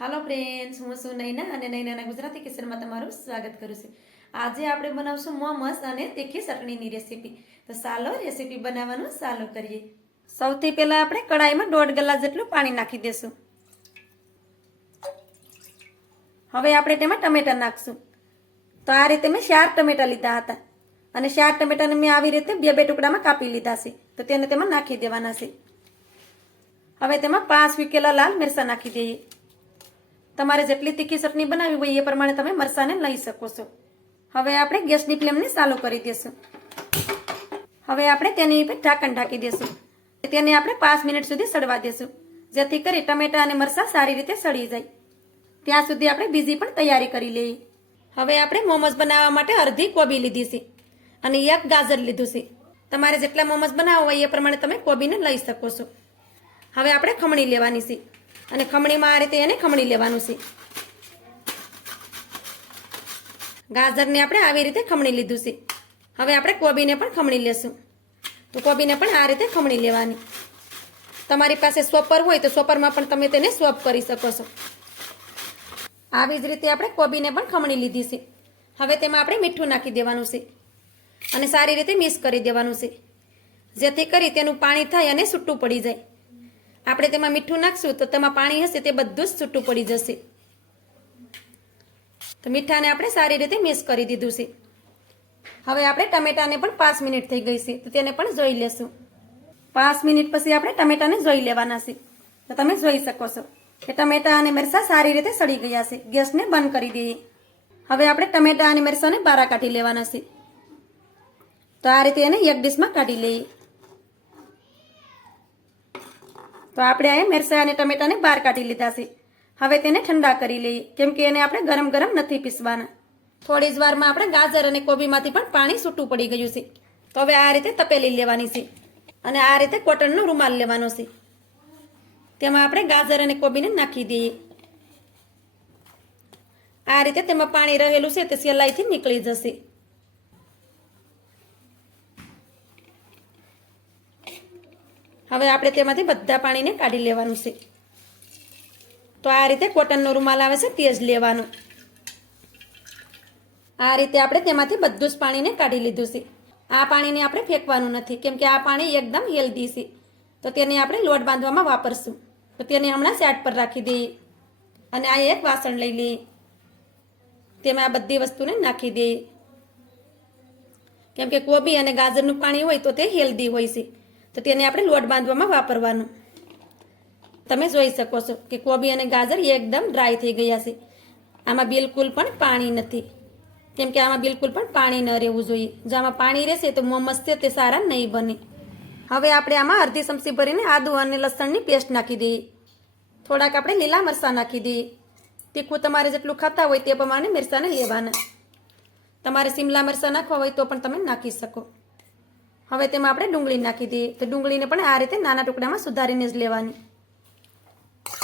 હાલો friends, હું છું નૈના અને નૈનાના ગુજરાતી કિચનમાં તમારું સ્વાગત કરું છું. આજે આપણે બનાવશું મોમોસ અને તીખી ચટણીની રેસીપી. તો ચાલો રેસીપી બનાવવાનું ચાલુ કરીએ. સૌથી પહેલાં આપણે કડાઈમાં 1.5 ગ્લાસ જેટલું પાણી નાખી દઈશું. હવે આપણે તેમાં ટમેટા નાખશું. તો આ રીતે મેં 4 ટમેટા લીધા હતા અને 4 ટમેટાને મેં આવી રીતે બે ટુકડામાં કાપી લીધા છે. તો તેને તેમાં નાખી દેવાના છે. હવે તેમાં 5 વીકેલા લાલ મરચાં નાખી દઈએ. તમારે જેટલી તીખી ચટણી બનાવી હોય એ પ્રમાણે તમે મરચાંને લઈ શકો છો. હવે આપણે ગેસની ફ્લેમને ચાલુ કરી દઈશું. હવે આપણે તેની ઉપર ઢાંકણ ઢાંકી દઈશું. તેને આપણે 5 મિનિટ સુધી સડવા દઈશું, જેથી કરી ટમેટા અને મરચાં સારી રીતે સડી જાય. ત્યાં સુધી આપણે બીજી પણ તૈયારી કરી લઈએ. હવે આપણે મોમોસ બનાવવા માટે અડધી કોબી લીધી છે અને 1 ગાજર લીધું છે. તમારે જેટલા મોમોસ બનાવવા હોય એ પ્રમાણે તમે કોબીને લઈ શકો છો. હવે આપણે ખમણી લેવાની છે અને ખમણીમાં આ રીતે એને ખમણી લેવાનું છે. ગાજરને આપણે આવી રીતે ખમણી લીધું છે. હવે આપણે કોબીને પણ ખમણી લેશું. તો કોબીને પણ આ રીતે ખમણી લેવાની. તમારી પાસે ચોપર હોય તો ચોપરમાં પણ તમે તેને ચોપ કરી શકો છો. આવી જ રીતે આપણે કોબીને પણ ખમણી લીધી છે. હવે તેમાં આપણે મીઠું નાખી દેવાનું છે અને સારી રીતે મિક્સ કરી દેવાનું છે, જેથી કરી તેનું પાણી થાય અને છૂટું પડી જાય. આપણે તેમાં મીઠું નાખશું તો તેમાં પાણી હશે તે બધું જ છૂટું પડી જશે. તો મીઠાને આપણે સારી રીતે મિક્સ કરી દીધું છે. હવે આપણે ટમેટાને પણ 5 મિનિટ થઈ ગઈ છે, તો તેને પણ જોઈ લેશું. 5 મિનિટ પછી આપણે ટમેટાને જોઈ લેવાના છે. તો તમે જોઈ શકો છો કે ટમેટા અને મરચાં સારી રીતે સડી ગયા છે. ગેસને બંધ કરી દઈએ. હવે આપણે ટમેટા અને મરચાંને બારા કાઢી લેવાના છે. તો આ રીતે એને એક ડીશમાં કાઢી લઈએ. તો આપણે આ મરચાં અને ટમેટાને બહાર કાઢી લીધા છે. હવે તેને ઠંડા કરી લઈએ, કેમ કે એને આપણે ગરમ ગરમ નથી પીસવાના. થોડી જ વારમાં આપણે ગાજર અને કોબીમાંથી પણ પાણી છૂટું પડી ગયું છે. તો હવે આ રીતે તપેલી લેવાની છે અને આ રીતે કોટનનો રૂમાલ લેવાનો છે. તેમાં આપણે ગાજર અને કોબીને નાખી દઈએ. આ રીતે તેમાં પાણી રહેલું છે તે સહેલાઈથી નીકળી જશે. હવે આપણે તેમાંથી બધા પાણીને કાઢી લેવાનું છે. તો આ રીતે કોટનનો રૂમાલ આવે છે તે જ લેવાનો. આ રીતે આપણે તેમાંથી બધું જ પાણીને કાઢી લીધું છે. આ પાણીને આપણે ફેંકવાનું નથી, કેમ કે આ પાણી એકદમ હેલ્ધી છે. તો તેને આપણે લોટ બાંધવામાં વાપરશું. તો તેને હમણાં સાઈડ પર રાખી દઈએ અને આ એક વાસણ લઈ લઈએ. તેમાં આ બધી વસ્તુને નાખી દઈએ, કેમ કે કોબી અને ગાજરનું પાણી હોય તો તે હેલ્ધી હોય છે. તો તેને આપણે લોટ બાંધવામાં વાપરવાનું. તમે જોઈ શકો છો કે કોબી અને ગાજર એકદમ ડ્રાય થઈ ગયા છે. આમાં બિલકુલ પણ પાણી નથી, કેમ કે આમાં બિલકુલ પણ પાણી ન રહેવું જોઈએ. જો આમાં પાણી રહેશે તો મોમોસ છે તે સારા નહીં બને. હવે આપણે આમાં અડધી ચમચી ભરીને આદુ અને લસણની પેસ્ટ નાખી દઈએ. થોડાક આપણે લીલા મરચાં નાખી દઈએ. તીખું તમારે જેટલું ખાતા હોય તે પ્રમાણે મરચાંને લેવાના. તમારે શિમલા મરચાં નાખવા હોય તો પણ તમે નાખી શકો. હવે તેમાં આપણે ડુંગળી નાખી દઈએ. તો ડુંગળીને પણ આ રીતે નાના ટુકડામાં સુધારીને જ લેવાની.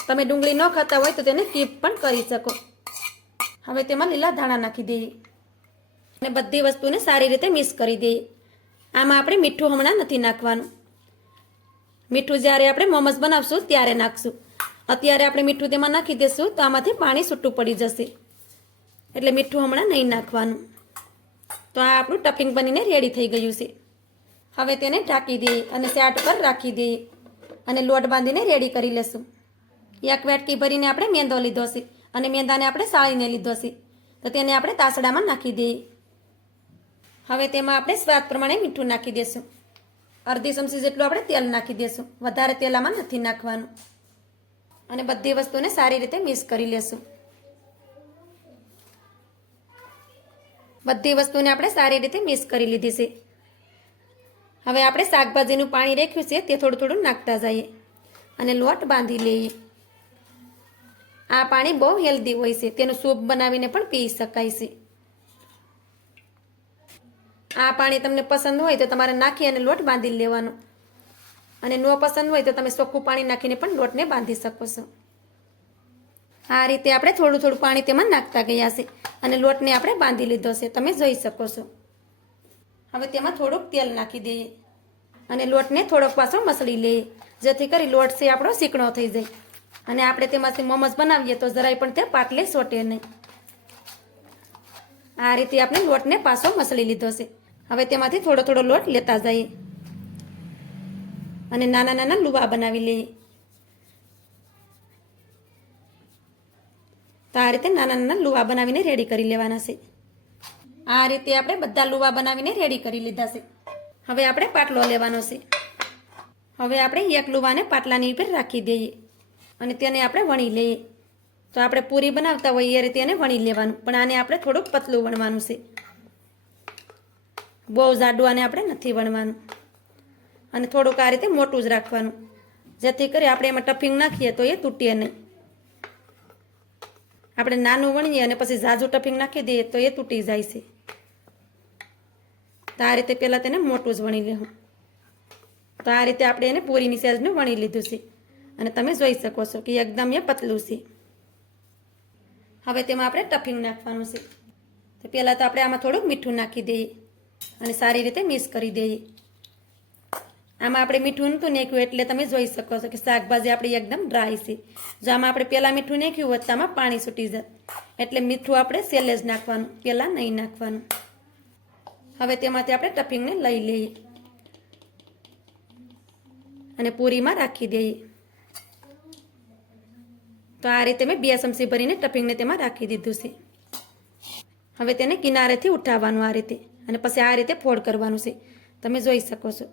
તમે ડુંગળી ન ખાતા હોય તો તેને સ્કીપ પણ કરી શકો. હવે તેમાં લીલા ધાણા નાખી દઈએ અને બધી વસ્તુને સારી રીતે મિક્સ કરી દઈએ. આમાં આપણે મીઠું હમણાં નથી નાખવાનું. મીઠું જ્યારે આપણે મોમોસ બનાવશું ત્યારે નાખશું. અત્યારે આપણે મીઠું તેમાં નાખી દઈશું તો આમાંથી પાણી છૂટું પડી જશે, એટલે મીઠું હમણાં નહીં નાખવાનું. તો આ આપણું ટફિંગ બનીને રેડી થઈ ગયું છે. હવે તેને ઢાંકી દઈએ અને સાઈડ પર રાખી દઈએ અને લોટ બાંધીને રેડી કરી લેશું. એક વાટકી ભરીને આપણે મેંદો લીધો છે અને મેંદાને આપણે સાળીને લીધો છે. તો તેને આપણે તાસડામાં નાખી દઈએ. હવે તેમાં આપણે સ્વાદ પ્રમાણે મીઠું નાખી દઈશું. અડધી ચમચી જેટલું આપણે તેલ નાખી દઈશું. વધારે તેલ આમાં નથી નાખવાનું. અને બધી વસ્તુને સારી રીતે મિક્સ કરી લેશું. બધી વસ્તુને આપણે સારી રીતે મિક્સ કરી લીધી છે. હવે આપણે શાકભાજીનું પાણી રાખ્યું છે તે થોડું થોડું નાખતા જઈએ અને લોટ બાંધી લઈએ. આ પાણી બહુ હેલ્ધી હોય છે. તેનું સૂપ બનાવીને પણ પી શકાય છે. આ પાણી તમને પસંદ હોય તો તમારે નાખી અને લોટ બાંધી લેવાનો, અને ન પસંદ હોય તો તમે ચોખ્ખું પાણી નાખીને પણ લોટને બાંધી શકો છો. આ રીતે આપણે થોડું થોડું પાણી તેમાં નાખતા ગયા છે અને લોટને આપણે બાંધી લીધો છે. તમે જોઈ શકો છો. હવે તેમાં થોડુંક તેલ નાખી દઈએ અને લોટને થોડોક પાછો મસળી લઈએ, જેથી કરી લોટ છે આપણો ચીકણો થઈ જાય. અને આપણે તેમાંથી મોમોસ બનાવીએ તો જરાય પણ તે પાટલે સોટે નહીં. આ રીતે આપણે લોટને પાછો મસળી લીધો છે. હવે તેમાંથી થોડો થોડો લોટ લેતા જઈએ અને નાના નાના લુવા બનાવી લઈએ. તો આ રીતે નાના નાના લુવા બનાવીને રેડી કરી લેવાના છે. આ રીતે આપણે બધા લુવા બનાવીને રેડી કરી લીધા છે. હવે આપણે પાટલો લેવાનો છે. હવે આપણે એક લુવાને પાટલાની ઉપર રાખી દઈએ અને તેને આપણે વણી લઈએ. તો આપણે પૂરી બનાવતા હોઈએ એ રીતે એને વણી લેવાનું, પણ આને આપણે થોડુંક પતલું વણવાનું છે. બહુ જાડું આને આપણે નથી વણવાનું અને થોડુંક આ રીતે મોટું જ રાખવાનું, જેથી કરી આપણે એમાં ટફિંગ નાખીએ તો એ તૂટે નહીં. આપણે નાનું વણીએ અને પછી ઝાઝું ટફિંગ નાખી દઈએ તો એ તૂટી જાય છે. તો આ રીતે પહેલાં તેને મોટું જ વણી લેવું. તો આ રીતે આપણે એને પૂરીની સાઈઝનું વણી લીધું છે અને તમે જોઈ શકો છો કે એકદમ એ પતલું છે. હવે તેમાં આપણે ટફિંગ નાખવાનું છે. તો પહેલાં તો આપણે આમાં થોડુંક મીઠું નાખી દઈએ અને સારી રીતે મિક્સ કરી દઈએ. આમાં આપણે મીઠું નહોતું નાખ્યું એટલે તમે જોઈ શકો છો કે શાકભાજી આપણી એકદમ ડ્રાય છે. જો આમાં આપણે પહેલાં મીઠું નાખ્યું હોત તો આમાં પાણી છૂટી જાય, એટલે મીઠું આપણે સેલે જ નાખવાનું, પહેલાં નહીં નાખવાનું. હવે તેમાંથી આપણે ટફિંગને લઈ લઈએ અને પૂરીમાં રાખી દઈએ. તો આ રીતે મેં 2 ચમચી ભરીને ટફિંગને તેમાં રાખી દીધું છે. હવે તેને કિનારેથી ઉઠાવવાનું આ રીતે અને પછી આ રીતે ફોલ્ડ કરવાનું છે. તમે જોઈ શકો છો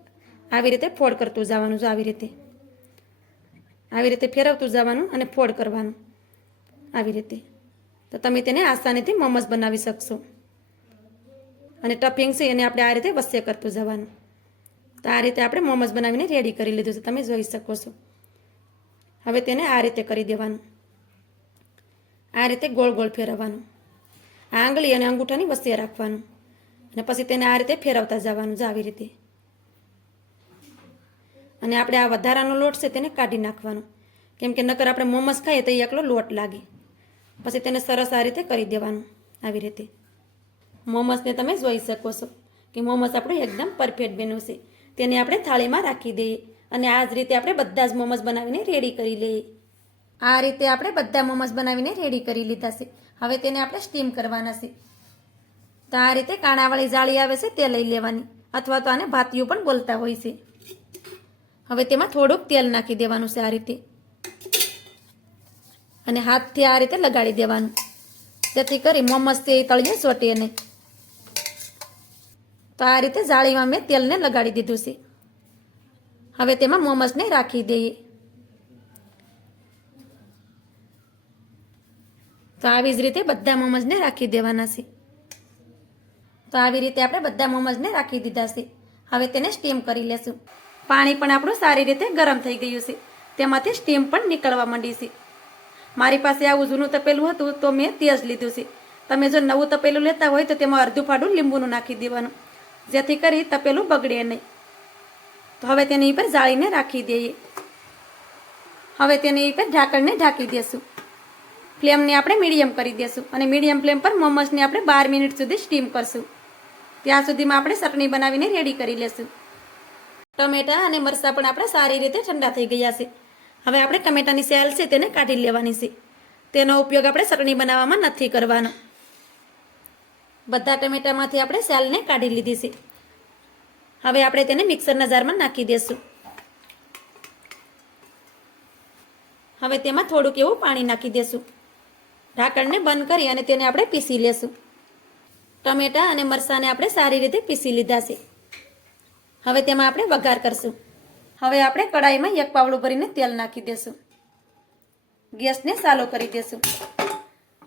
આવી રીતે ફોલ્ડ કરતું જવાનું છે. આવી રીતે ફેરવતું જવાનું અને ફોલ્ડ કરવાનું આવી રીતે. તો તમે તેને આસાનીથી મોમોસ બનાવી શકશો. અને ટફિંગ છે એને આપણે આ રીતે વચ્ચે કરતું જવાનું. તો આ રીતે આપણે મોમોસ બનાવીને રેડી કરી લીધું છે. તમે જોઈ શકો છો. હવે તેને આ રીતે કરી દેવાનું, આ રીતે ગોળ ગોળ ફેરવવાનું. આ આંગળી અને અંગૂઠાની વચ્ચે રાખવાનું અને પછી તેને આ રીતે ફેરવતા જવાનું છે આવી રીતે. અને આપણે આ વધારાનો લોટ છે તેને કાઢી નાખવાનો, કેમ કે નકર આપણે મોમોસ ખાઈએ તો એકલો લોટ લાગે. પછી તેને સરસ આ રીતે કરી દેવાનું આવી રીતે. મોમોસને તમે જોઈ શકો છો કે મોમોસ આપણું એકદમ પરફેક્ટ બન્યું છે. તેને આપણે થાળીમાં રાખી દઈએ અને આ જ રીતે આપણે બધા જ મોમોસ બનાવીને રેડી કરી લઈએ. આ રીતે આપણે બધા મોમોસ બનાવીને રેડી કરી લીધા છે. હવે તેને આપણે સ્ટીમ કરવાના છે. તો આ રીતે કાણાવાળી જાળી આવે છે તે લઈ લેવાની, અથવા તો આને ભાતિયું પણ બોલતા હોય છે. હવે તેમાં થોડુંક તેલ નાખી દેવાનું છે આ રીતે અને હાથથી આ રીતે લગાડી દેવાનું, જેથી કરી મોમોસ તે તળિયે ચોટે નહીં. તો આ રીતે જાળીમાં મેં તેલને લગાડી દીધું છે. હવે તેમાં મોમોસને રાખી દઈએ. તો આવી જ રીતે બધા મોમોસને રાખી દેવાના છે. તો આવી રીતે આપણે બધા મોમોસને રાખી દીધા છે. હવે તેને સ્ટીમ કરી લેશું. પાણી પણ આપણું સારી રીતે ગરમ થઈ ગયું છે. તેમાંથી સ્ટીમ પણ નીકળવા માંડી છે. મારી પાસે આવું જૂનું તપેલું હતું તો મેં તે જ લીધું છે. તમે જો નવું તપેલું લેતા હોય તો તેમાં અડધું ફાડું લીંબુનું નાખી દેવાનું, જેથી કરી તપેલું બગડે નહીં. તો હવે તેની ઉપર જાળીને રાખી દઈએ. હવે તેની ઉપર ઢાંકણને ઢાંકી દેશું. ફ્લેમને આપણે મીડિયમ કરી દેશું અને મીડિયમ ફ્લેમ પર મોમોસને આપણે 12 મિનિટ સુધી સ્ટીમ કરશું. ત્યાં સુધીમાં આપણે ચટણી બનાવીને રેડી કરી લેશું. ટમેટા અને મરચાં પણ આપણે સારી રીતે ઠંડા થઈ ગયા છે. હવે આપણે ટમેટાની સેલ છે તેને કાઢી લેવાની છે. તેનો ઉપયોગ આપણે ચટણી બનાવવામાં નથી કરવાનો. બધા ટમેટામાંથી આપણે સેલને કાઢી લીધી છે. હવે આપણે તેને મિક્સરના જારમાં નાખી દેશું. હવે તેમાં થોડુંક એવું પાણી નાખી દેશું. ઢાંકણને બંધ કરી અને તેને આપણે પીસી લેશું. ટમેટા અને મરચાંને આપણે સારી રીતે પીસી લીધા છે. હવે તેમાં આપણે વઘાર કરશું. હવે આપણે કડાઈમાં 1 પાવડું ભરીને તેલ નાખી દેશું. ગેસને ચાલુ કરી દેશું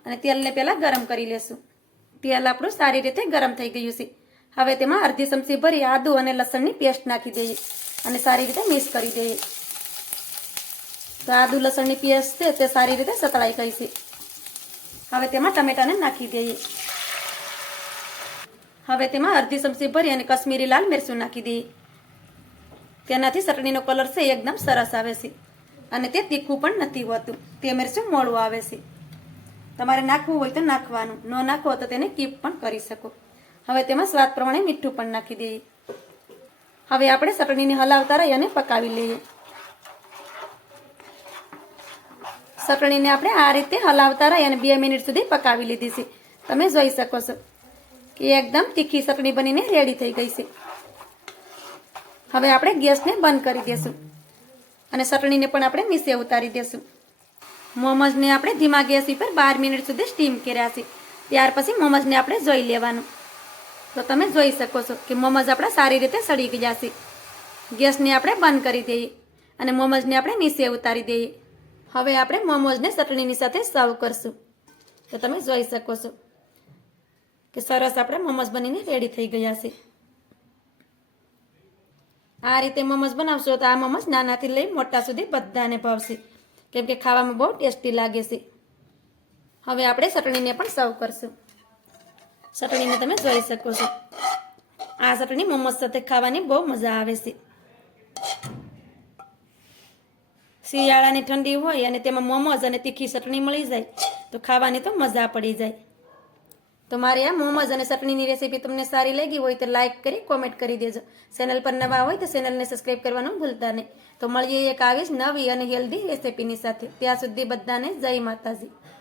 અને તેલને પહેલાં ગરમ કરી લેશું. તેલ આપણું સારી રીતે ગરમ થઈ ગયું છે. હવે તેમાં અડધી ચમચી ભરી આદુ અને લસણની પેસ્ટ નાખી દઈએ અને સારી રીતે મિક્સ કરી દઈએ. તો આદુ લસણની પેસ્ટ છે તે સારી રીતે સતળાઈ ગઈ છે. હવે તેમાં ટમેટાને નાખી દઈએ. હવે તેમાં અડધી ચમચી ભરી અને કશ્મીરી લાલ મિરચું નાખી દઈએ. તેનાથી ચટણીનો કલર છે એકદમ સરસ આવે છે અને તે તીખું પણ નથી હોતું. તે મિરચું મોડું આવે છે. તમારે નાખવું હોય તો નાખવાનું, ન નાખવો તો તેને કીપ પણ કરી શકો. હવે તેમાં સ્વાદ પ્રમાણે મીઠું પણ નાખી દઈએ. હવે આપણે ચટણીને હલાવતા રહી અને પકાવી લઈએ. ચટણીને આપણે આ રીતે હલાવતા રહી અને 2 મિનિટ સુધી પકાવી લીધી છે. તમે જોઈ શકો છો કે એકદમ તીખી ચટણી બનીને રેડી થઈ ગઈ છે. હવે આપણે ગેસને બંધ કરી દેશું અને ચટણીને પણ આપણે નીચે ઉતારી દેશું. મોમોઝને આપણે ધીમા ગેસ ઉપર 12 મિનિટ સુધી સ્ટીમ કર્યા છે. ત્યાર પછી મોમોઝને આપણે જોઈ લેવાનું. તો તમે જોઈ શકો છો કે મોમોઝ આપણા સારી રીતે સડી ગયા છે. ગેસને આપણે બંધ કરી દઈએ અને મોમોઝને આપણે નીચે ઉતારી દઈએ. હવે આપણે મોમોઝને ચટણીની સાથે સર્વ કરશું. તો તમે જોઈ શકો છો કે સરસ આપણે મોમોઝ બનીને રેડી થઈ ગયા છે. આ રીતે મોમોઝ બનાવશો તો આ મોમોઝ નાનાથી લઈ મોટા સુધી બધાને ભાવશે, કેમ કે ખાવામાં બહુ ટેસ્ટી લાગે છે. હવે આપણે ચટણીને પણ સર્વ કરશું. ચટણીને તમે જોઈ શકો છો. આ ચટણી મોમોઝ સાથે ખાવાની બહુ મજા આવે છે. શિયાળાની ઠંડી હોય અને તેમાં મોમોઝ અને તીખી ચટણી મળી જાય તો ખાવાની તો મજા પડી જાય. તો મારી આ મોમોઝ અને ચટણીની રેસીપી તમને સારી લાગી હોય તો લાઇક કરી કોમેન્ટ કરી દેજો. ચેનલ પર નવા હોય તો ચેનલને સબસ્ક્રાઈબ કરવાનું ભૂલતા નહીં. તો મળીએ એક આવી જ નવી અને હેલ્ધી રેસીપીની સાથે. ત્યાં સુધી બધાને જય માતાજી.